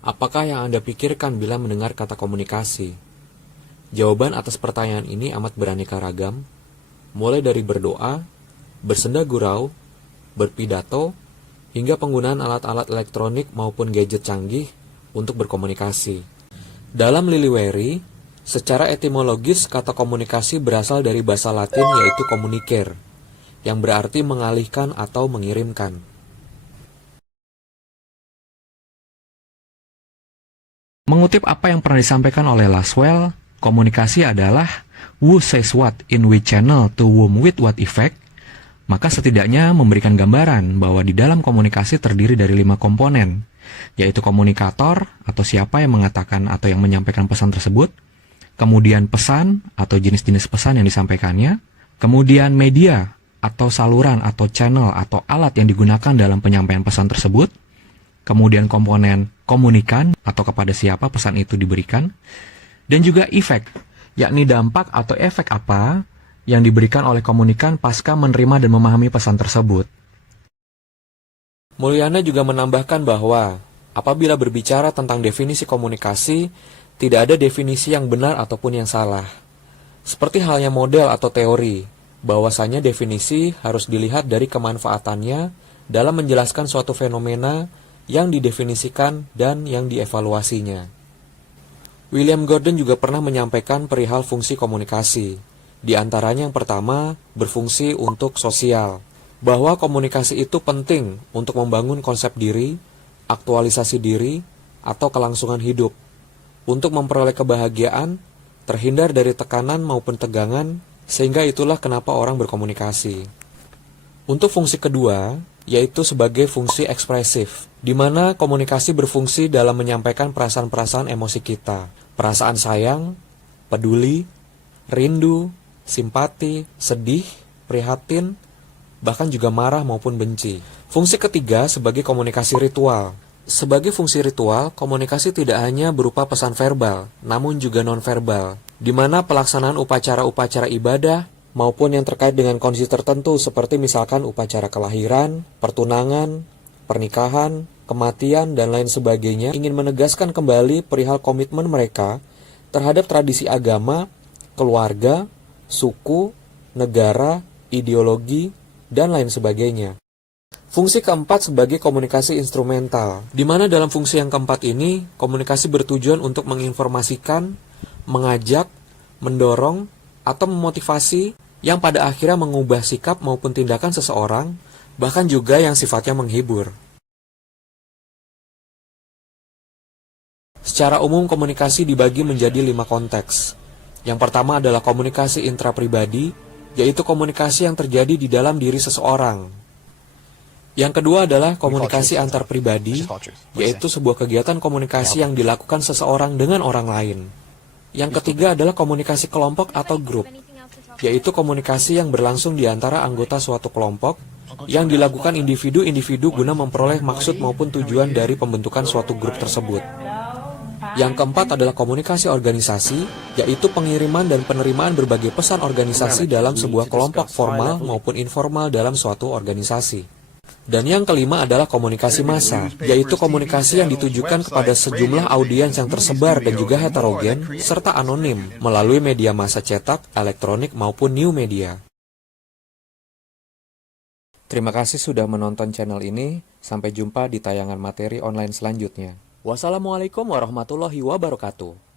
Apakah yang Anda pikirkan bila mendengar kata komunikasi? Jawaban atas pertanyaan ini amat beraneka ragam, mulai dari berdoa, bersenda gurau, berpidato, hingga penggunaan alat-alat elektronik maupun gadget canggih untuk berkomunikasi. Dalam Liliweri, secara etimologis kata komunikasi berasal dari bahasa Latin yaitu communicare, yang berarti mengalihkan atau mengirimkan. Mengutip apa yang pernah disampaikan oleh Laswell, komunikasi adalah who says what in which channel to whom with what effect, maka setidaknya memberikan gambaran bahwa di dalam komunikasi terdiri dari 5 komponen, yaitu komunikator atau siapa yang mengatakan atau yang menyampaikan pesan tersebut, kemudian pesan atau jenis-jenis pesan yang disampaikannya, kemudian media atau saluran atau channel atau alat yang digunakan dalam penyampaian pesan tersebut, kemudian komponen komunikan atau kepada siapa pesan itu diberikan, dan juga efek, yakni dampak atau efek apa yang diberikan oleh komunikan pasca menerima dan memahami pesan tersebut. Mulyana juga menambahkan bahwa apabila berbicara tentang definisi komunikasi, tidak ada definisi yang benar ataupun yang salah. Seperti halnya model atau teori, bahwasanya definisi harus dilihat dari kemanfaatannya dalam menjelaskan suatu fenomena yang didefinisikan dan yang dievaluasinya. William Gordon juga pernah menyampaikan perihal fungsi komunikasi. Di antaranya yang pertama, berfungsi untuk sosial. Bahwa komunikasi itu penting untuk membangun konsep diri, aktualisasi diri, atau kelangsungan hidup. Untuk memperoleh kebahagiaan, terhindar dari tekanan maupun tegangan, sehingga itulah kenapa orang berkomunikasi. Untuk fungsi kedua, yaitu sebagai fungsi ekspresif, di mana komunikasi berfungsi dalam menyampaikan perasaan-perasaan emosi kita. Perasaan sayang, peduli, rindu, simpati, sedih, prihatin, bahkan juga marah maupun benci. Fungsi ketiga sebagai komunikasi ritual. Sebagai fungsi ritual, komunikasi tidak hanya berupa pesan verbal, namun juga non-verbal, di mana pelaksanaan upacara-upacara ibadah maupun yang terkait dengan kondisi tertentu seperti misalkan upacara kelahiran, pertunangan, pernikahan, kematian, dan lain sebagainya ingin menegaskan kembali perihal komitmen mereka terhadap tradisi agama, keluarga, suku, negara, ideologi, dan lain sebagainya. Fungsi keempat sebagai komunikasi instrumental, di mana dalam fungsi yang keempat ini, komunikasi bertujuan untuk menginformasikan, mengajak, mendorong, atau memotivasi yang pada akhirnya mengubah sikap maupun tindakan seseorang, bahkan juga yang sifatnya menghibur. Secara umum komunikasi dibagi menjadi 5 konteks. Yang pertama adalah komunikasi intrapribadi, yaitu komunikasi yang terjadi di dalam diri seseorang. Yang kedua adalah komunikasi antar pribadi, yaitu sebuah kegiatan komunikasi yang dilakukan seseorang dengan orang lain. Yang ketiga adalah komunikasi kelompok atau grup, yaitu komunikasi yang berlangsung di antara anggota suatu kelompok yang dilakukan individu-individu guna memperoleh maksud maupun tujuan dari pembentukan suatu grup tersebut. Yang keempat adalah komunikasi organisasi, yaitu pengiriman dan penerimaan berbagai pesan organisasi dalam sebuah kelompok formal maupun informal dalam suatu organisasi. Dan yang kelima adalah komunikasi massa, yaitu komunikasi yang ditujukan kepada sejumlah audiens yang tersebar dan juga heterogen, serta anonim, melalui media massa cetak, elektronik, maupun new media. Terima kasih sudah menonton channel ini, sampai jumpa di tayangan materi online selanjutnya. Wassalamualaikum warahmatullahi wabarakatuh.